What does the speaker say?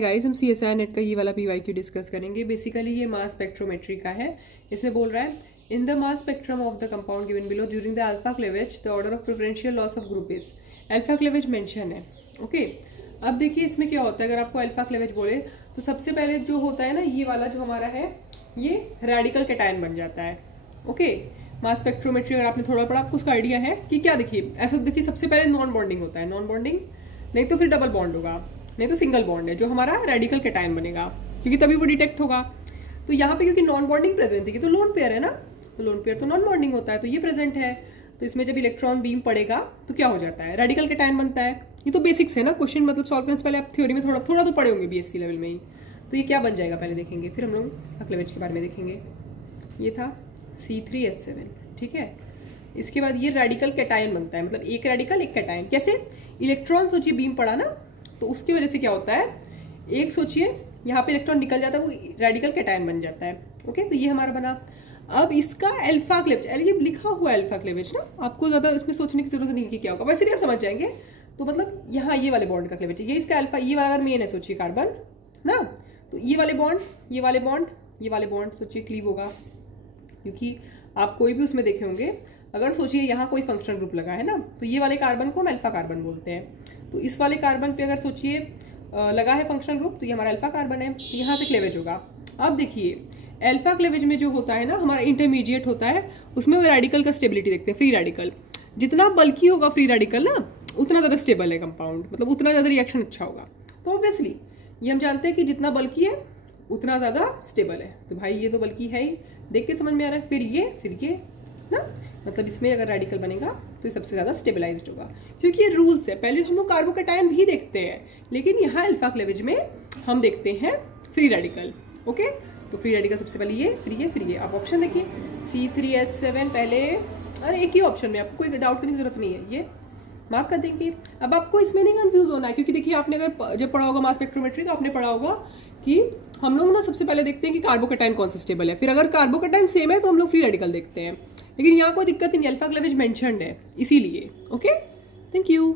Guys, हम CSIR net का ये वाला PYQ डिस्कस करेंगे। बेसिकली ये मास स्पेक्ट्रोमेट्री का है। इसमें बोल रहा है in the mass spectrum of the compound given below during the alpha cleavage the order of preferential loss of group is. Alpha cleavage mention है। ओके, अब देखिए इसमें क्या होता है। अगर आपको अल्फा क्लेवेज बोले तो सबसे पहले जो होता है ना, ये वाला जो हमारा है ये रेडिकल कैटायन बन जाता है। ओके, मास स्पेक्ट्रोमेट्री अगर आपने थोड़ा पढ़ा, आपको उसका आइडिया है कि क्या। देखिए ऐसा देखिए, सबसे पहले नॉन बॉन्डिंग होता है, नॉन बॉन्डिंग नहीं तो फिर डबल बॉन्ड होगा, नहीं तो सिंगल बॉन्ड है जो हमारा रेडिकल कैटायन बनेगा, क्योंकि तभी वो डिटेक्ट होगा। तो यहाँ पे क्योंकि नॉन बॉन्डिंग प्रेजेंट है तो लोन पेयर है ना, तो लोन पेयर तो नॉन बॉन्डिंग होता है, तो ये प्रेजेंट है। तो इसमें जब इलेक्ट्रॉन बीम पड़ेगा तो क्या हो जाता है, रेडिकल कैटायन बनता है। ये तो बेसिक्स है ना, क्वेश्चन मतलब सॉल्व करने से पहले आप थ्योरी में थोड़ा तो पढ़े होंगे BSc लेवल में ही। तो ये क्या बन जाएगा पहले देखेंगे, फिर हम लोग क्लेवेज के बारे में देखेंगे। ये था C3H7, ठीक है। इसके बाद ये रेडिकल कैटायन बनता है, मतलब एक रेडिकल एक कैटायन। कैसे, इलेक्ट्रॉन सोचिए बीम पड़ा ना, तो उसकी वजह से क्या होता है, एक सोचिए यहाँ पे इलेक्ट्रॉन निकल जाता है, वो रेडिकल कैटायन बन जाता है। ओके, तो ये हमारा बना। अब इसका अल्फा क्लेवेज, ये लिखा हुआ है अल्फा क्लेवेज ना, आपको ज्यादा इसमें सोचने की जरूरत नहीं कि क्या होगा, वैसे भी आप समझ जाएंगे। तो मतलब यहाँ ये वाले बॉन्ड का क्लेवेज है, ये इसका अल्फा, ये वाला अगर मेन है सोचिए कार्बन ना, तो ये वाले बॉन्ड, ये वाले बॉन्ड, ये वाले बॉन्ड सोचिए क्लीव होगा, क्योंकि आप कोई भी उसमें देखे होंगे, अगर सोचिए यहाँ कोई फंक्शनल ग्रुप लगा है ना, तो ये वाले कार्बन को हम अल्फा कार्बन बोलते हैं। तो इस वाले कार्बन पे अगर सोचिए लगा है फंक्शनल ग्रुप, तो ये हमारा अल्फा कार्बन है, तो यहाँ से क्लेवेज होगा। अब देखिए अल्फा क्लेवेज में जो होता है ना, हमारा इंटरमीडिएट होता है, उसमें रेडिकल का स्टेबिलिटी देखते हैं, फ्री रेडिकल। जितना बल्की होगा फ्री रेडिकल ना, उतना ज्यादा स्टेबल है कंपाउंड, मतलब उतना ज्यादा रिएक्शन अच्छा होगा। तो ऑब्वियसली ये हम जानते हैं कि जितना बल्की है उतना ज्यादा स्टेबल है। तो भाई ये तो बल्कि है ही, देख के समझ में आ रहा है। फिर ये ना, मतलब इसमें अगर रेडिकल बनेगा तो ये सबसे ज्यादा स्टेबलाइज्ड होगा, क्योंकि ये रूल्स है। पहले हम लोग कार्बोकैटायन भी देखते हैं, लेकिन यहाँ अल्फा क्लेवेज में हम देखते हैं फ्री रेडिकल। ओके, तो फ्री रेडिकल सबसे पहले ये, फिर ये। आप ऑप्शन देखिए C3H7 पहले, अरे एक ही ऑप्शन में, आपको कोई डाउट करने की जरूरत नहीं है, ये मार्क कर देंगे। अब आपको इसमें नहीं कंफ्यूज होना है, क्योंकि देखिए आपने अगर जब पढ़ा होगा मास स्पेक्ट्रोमेट्री तो आपने पढ़ा होगा कि हम लोग ना सबसे पहले देखते हैं कि कार्बोकैटायन कौन सा स्टेबल है, फिर अगर कार्बोकैटायन सेम है तो हम लोग फ्री रेडिकल देखते हैं। लेकिन यहाँ कोई दिक्कत नहीं, अल्फा क्लेवेज मेंशन्ड है इसीलिए। Okay, thank you.